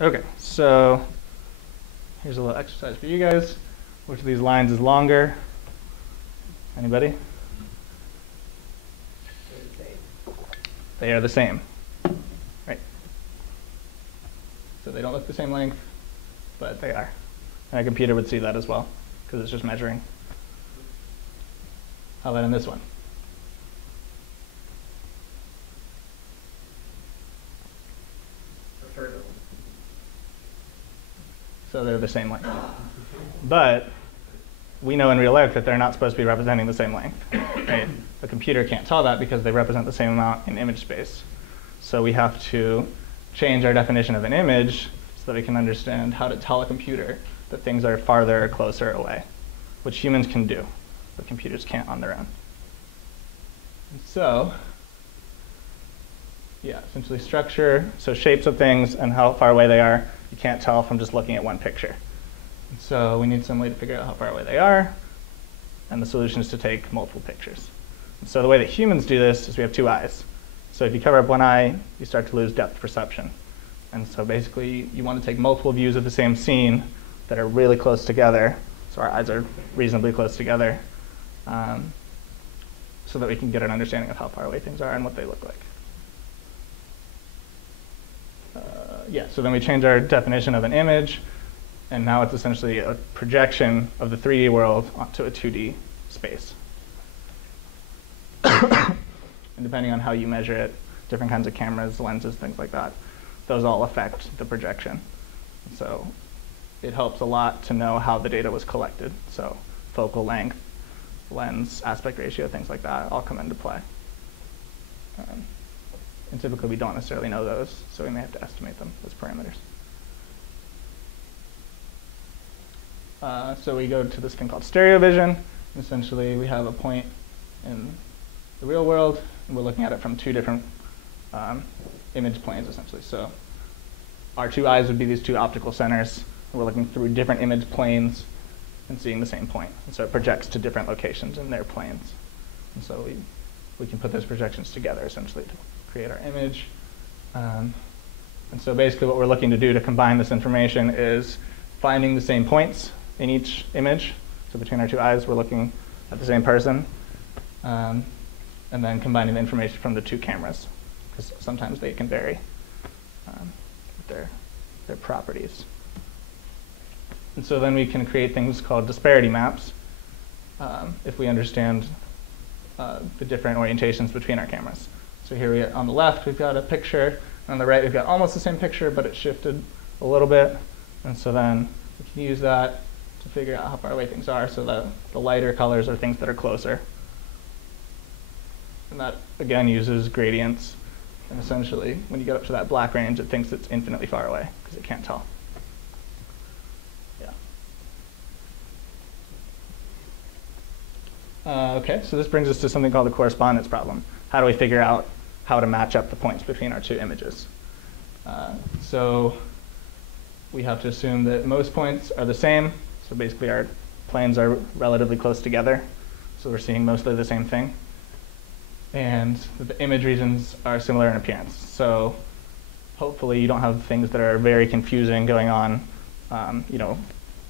Okay, so here's a little exercise for you guys. Which of these lines is longer? Anybody? They are the same, right? So they don't look the same length, but they are. And a computer would see that as well, because it's just measuring. How about in this one? So they're the same length. But we know in real life that they're not supposed to be representing the same length. Right? The computer can't tell that because they represent the same amount in image space. So we have to change our definition of an image so that we can understand how to tell a computer that things are farther or closer away, which humans can do, but computers can't on their own. And so, yeah, essentially structure, so shapes of things and how far away they are, you can't tell from just looking at one picture. And so we need some way to figure out how far away they are, and the solution is to take multiple pictures. And so the way that humans do this is we have two eyes. So if you cover up one eye, you start to lose depth perception. And so basically you want to take multiple views of the same scene that are really close together, so our eyes are reasonably close together, so that we can get an understanding of how far away things are and what they look like. Yeah, so then we change our definition of an image, and now it's essentially a projection of the 3D world onto a 2D space. And depending on how you measure it, different kinds of cameras, lenses, things like that, those all affect the projection. So it helps a lot to know how the data was collected. So focal length, lens, aspect ratio, things like that all come into play. And typically we don't necessarily know those, so we may have to estimate them as parameters. So we go to this thing called stereo vision. Essentially we have a point in the real world, and we're looking at it from two different image planes essentially. So our two eyes would be these two optical centers, and we're looking through different image planes and seeing the same point. And so it projects to different locations in their planes. And so we can put those projections together essentially to create our image. And so basically what we're looking to do to combine this information is finding the same points in each image. So between our two eyes, we're looking at the same person. And then combining the information from the two cameras, because sometimes they can vary with their properties. And so then we can create things called disparity maps if we understand the different orientations between our cameras. So here on the left, we've got a picture, and on the right, we've got almost the same picture, but it's shifted a little bit. And so then we can use that to figure out how far away things are, so that the lighter colors are things that are closer. And that, again, uses gradients. And essentially, when you get up to that black range, it thinks it's infinitely far away, because it can't tell. Yeah. OK, so this brings us to something called the correspondence problem. How do we figure out how to match up the points between our two images? So we have to assume that most points are the same. So basically, our planes are relatively close together. So we're seeing mostly the same thing. And the image regions are similar in appearance. So hopefully you don't have things that are very confusing going on. You know,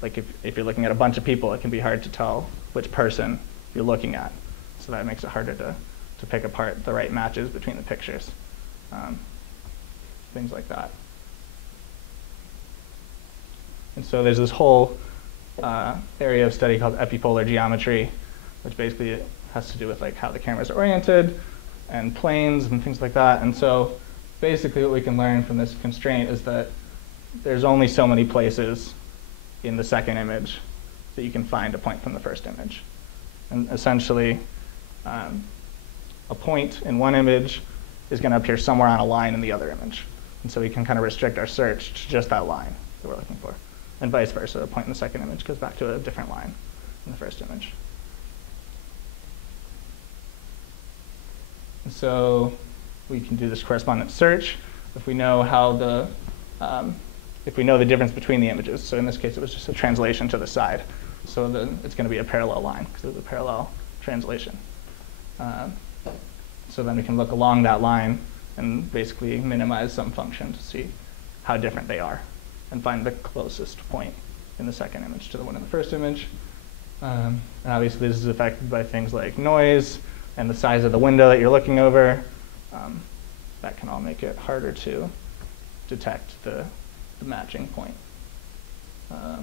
like if you're looking at a bunch of people, it can be hard to tell which person you're looking at. So that makes it harder to pick apart the right matches between the pictures. Things like that. And so there's this whole area of study called epipolar geometry, which basically has to do with like how the cameras are oriented and planes and things like that. And so basically what we can learn from this constraint is that there's only so many places in the second image that you can find a point from the first image. And essentially, a point in one image is going to appear somewhere on a line in the other image. And so we can kind of restrict our search to just that line that we're looking for. And vice versa, a point in the second image goes back to a different line in the first image. And so we can do this correspondent search if we know how if we know the difference between the images. So in this case, it was just a translation to the side. So then it's going to be a parallel line because it was a parallel translation. So then we can look along that line and basically minimize some function to see how different they are. and find the closest point in the second image to the one in the first image. And obviously this is affected by things like noise and the size of the window that you're looking over. That can all make it harder to detect the matching point. Yeah.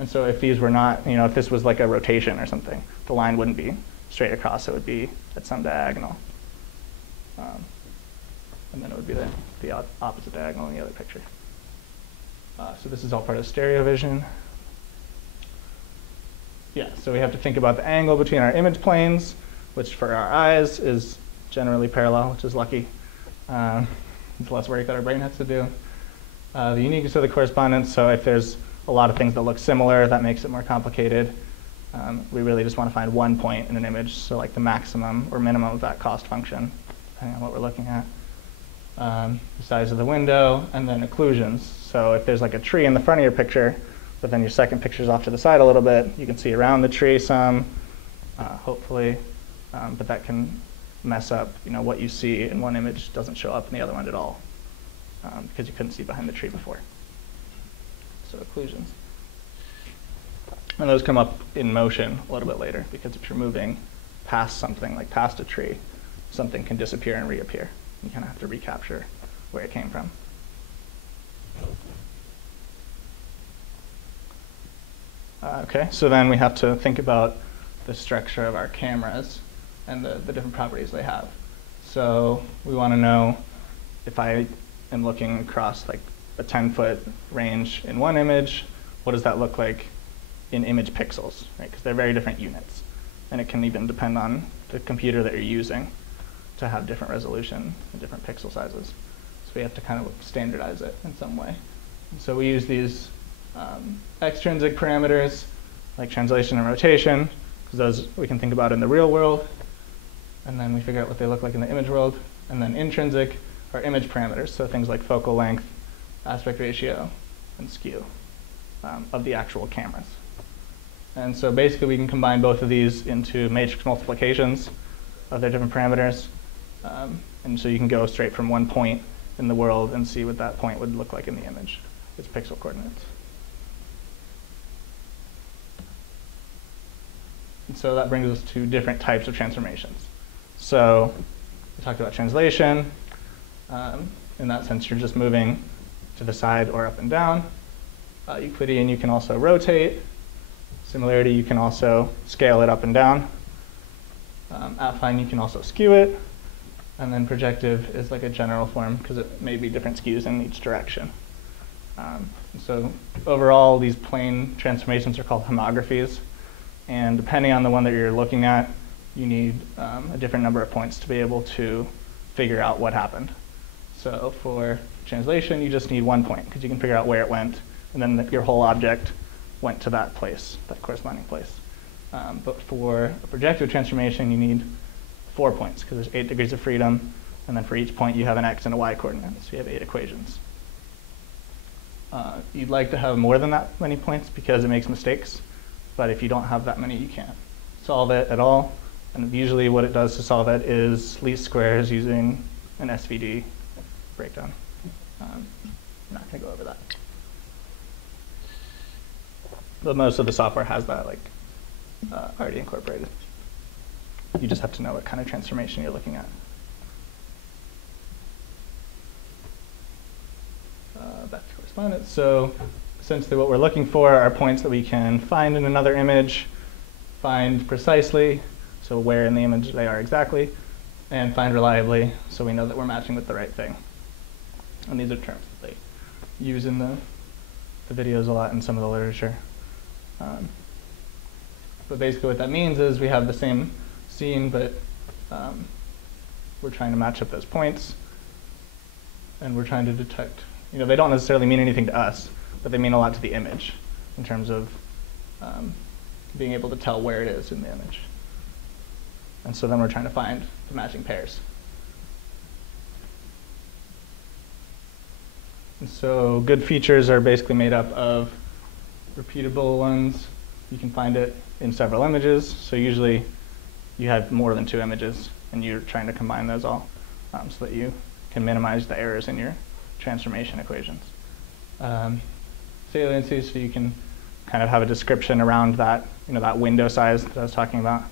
And so if these were not, if this was like a rotation or something, the line wouldn't be straight across, it would be at some diagonal. And then it would be the opposite diagonal in the other picture. So this is all part of stereo vision. Yeah, so we have to think about the angle between our image planes, which for our eyes is generally parallel, which is lucky. It's less work that our brain has to do. The uniqueness of the correspondence, so if there's a lot of things that look similar, that makes it more complicated. We really just want to find one point in an image, so like the maximum or minimum of that cost function, depending on what we're looking at. The size of the window, and then occlusions. So if there's like a tree in the front of your picture, but then your second picture's off to the side a little bit, you can see around the tree some, hopefully, but that can mess up, what you see in one image doesn't show up in the other one at all, because you couldn't see behind the tree before. So occlusions. And those come up in motion a little bit later, because if you're moving past something, like past a tree, something can disappear and reappear. You kind of have to recapture where it came from. Okay, so then we have to think about the structure of our cameras and the different properties they have. So we want to know if I am looking across like a 10-foot range in one image, what does that look like in image pixels, right? Because they're very different units. And it can even depend on the computer that you're using to have different resolution and different pixel sizes. So we have to kind of standardize it in some way. And so we use these extrinsic parameters like translation and rotation, because those we can think about in the real world. And then we figure out what they look like in the image world. And then intrinsic are image parameters, so things like focal length, aspect ratio, and skew of the actual cameras. And so basically we can combine both of these into matrix multiplications of their different parameters. And so you can go straight from one point in the world and see what that point would look like in the image, its pixel coordinates. And so that brings us to different types of transformations. So we talked about translation. In that sense, you're just moving to the side or up and down. Euclidean, you can also rotate. Similarity, you can also scale it up and down. Affine, you can also skew it. And then projective is like a general form because it may be different skews in each direction. So overall, these plane transformations are called homographies. And depending on the one that you're looking at, you need a different number of points to be able to figure out what happened. So for translation, you just need 1 point because you can figure out where it went, and then your whole object went to that place, that corresponding place. But for a projective transformation, you need 4 points because there's 8 degrees of freedom, and then for each point you have an x and a y coordinate, so you have 8 equations. You'd like to have more than that many points because it makes mistakes, but if you don't have that many, you can't solve it at all. And usually what it does to solve it is least squares using an SVD breakdown. I'm not going to go over that. But most of the software has that already incorporated. You just have to know what kind of transformation you're looking at. Back to correspondence. So essentially what we're looking for are points that we can find in another image, find precisely, so where in the image they are exactly, and find reliably, so we know that we're matching with the right thing. And these are terms that they use in the videos a lot in some of the literature. But basically what that means is we have the same scene, but we're trying to match up those points, and we're trying to detect, they don't necessarily mean anything to us, but they mean a lot to the image in terms of being able to tell where it is in the image. And so then we're trying to find the matching pairs. And so good features are basically made up of repeatable ones. You can find it in several images. So usually you have more than 2 images, and you're trying to combine those all so that you can minimize the errors in your transformation equations. Saliency, so you can kind of have a description around that, that window size that I was talking about.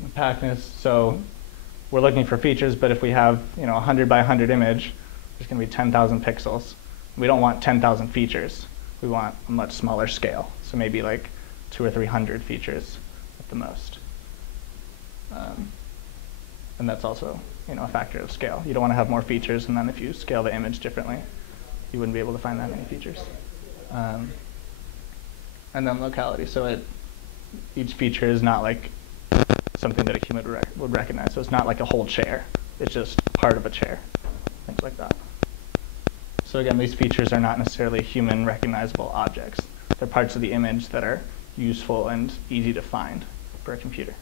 Compactness, so we're looking for features, but if we have 100 by 100 image, there's going to be 10,000 pixels. We don't want 10,000 features. We want a much smaller scale, so maybe like 200 or 300 features at the most. And that's also a factor of scale. You don't want to have more features, and then if you scale the image differently, you wouldn't be able to find that many features. And then locality, so each feature is not like something that a human would recognize. So it's not like a whole chair. It's just part of a chair, things like that. So again, these features are not necessarily human recognizable objects. They're parts of the image that are useful and easy to find for a computer.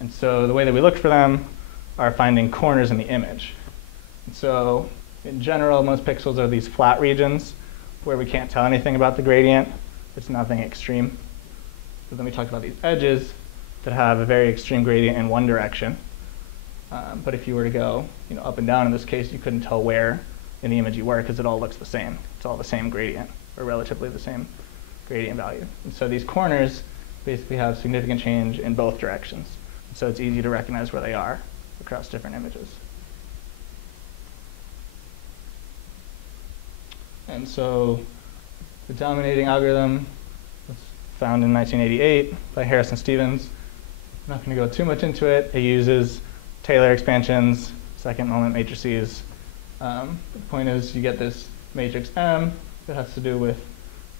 And so the way that we look for them are finding corners in the image. And so in general, most pixels are these flat regions where we can't tell anything about the gradient. It's nothing extreme. But then we talked about these edges that have a very extreme gradient in one direction. But if you were to go up and down in this case, you couldn't tell where in the image you were because it all looks the same. It's all the same gradient, or relatively the same gradient value. And so these corners basically have significant change in both directions. So it's easy to recognize where they are across different images. And so the dominating algorithm was found in 1988 by Harris and Stevens. I'm not going to go too much into it. It uses Taylor expansions, second moment matrices. The point is you get this matrix M that has to do with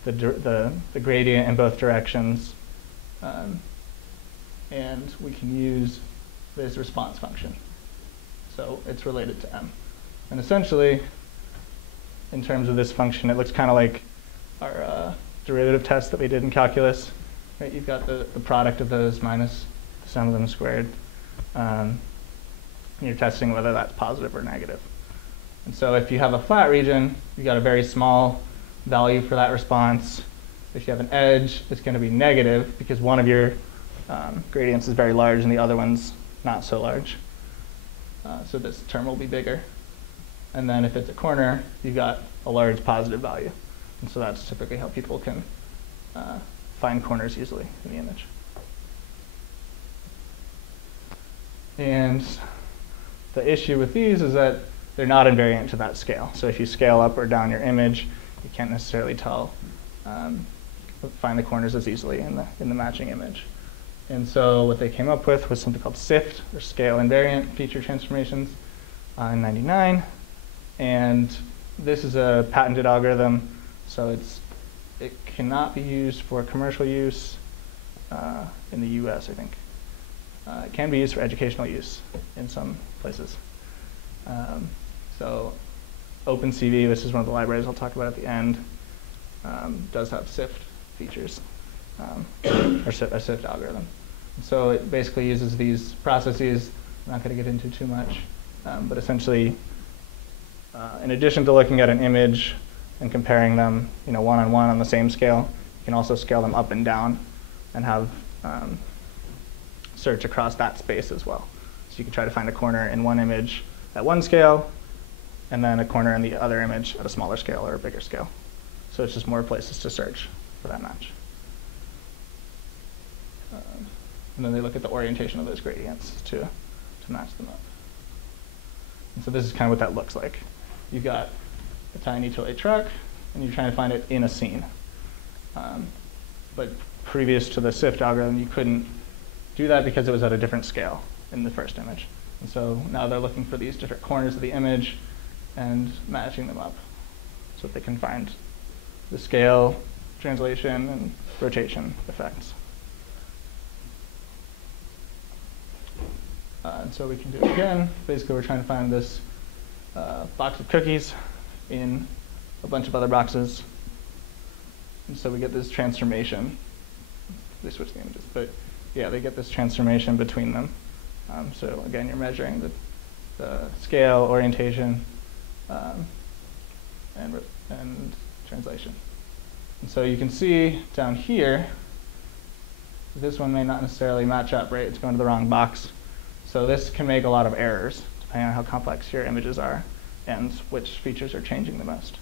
the gradient in both directions. And we can use this response function. So it's related to M. And essentially, in terms of this function, it looks kind of like our derivative test that we did in calculus. Right? You've got the product of those minus the sum of them squared. And you're testing whether that's positive or negative. And so if you have a flat region, you've got a very small value for that response. If you have an edge, it's going to be negative because one of your gradients is very large and the other one's not so large. So this term will be bigger. And then if it's a corner, you've got a large positive value. And so that's typically how people can find corners easily in the image. And the issue with these is that they're not invariant to that scale. So if you scale up or down your image, you can't necessarily tell, find the corners as easily in the matching image. And so what they came up with was something called SIFT, or scale invariant feature transformations, in '99. And this is a patented algorithm, so it cannot be used for commercial use in the US, I think. It can be used for educational use in some places. So OpenCV, which is one of the libraries I'll talk about at the end, does have SIFT features, or a SIFT algorithm. So it basically uses these processes. I'm not going to get into too much, but essentially, in addition to looking at an image and comparing them, one-on-one on the same scale, you can also scale them up and down and have search across that space as well. So you can try to find a corner in one image at one scale, and then a corner in the other image at a smaller scale or a bigger scale. So it's just more places to search for that match. And then they look at the orientation of those gradients to match them up. And so this is kind of what that looks like. You've got a tiny toy truck, and you're trying to find it in a scene. But previous to the SIFT algorithm, you couldn't do that because it was at a different scale in the first image. And so now they're looking for these different corners of the image and matching them up so that they can find the scale, translation, and rotation effects. And so we can do it again. Basically, we're trying to find this box of cookies in a bunch of other boxes. And so we get this transformation. They switch the images, but yeah, they get this transformation between them. So again, you're measuring the scale, orientation, and translation. And so you can see down here, this one may not necessarily match up, right? It's going to the wrong box. So this can make a lot of errors, depending on how complex your images are and which features are changing the most.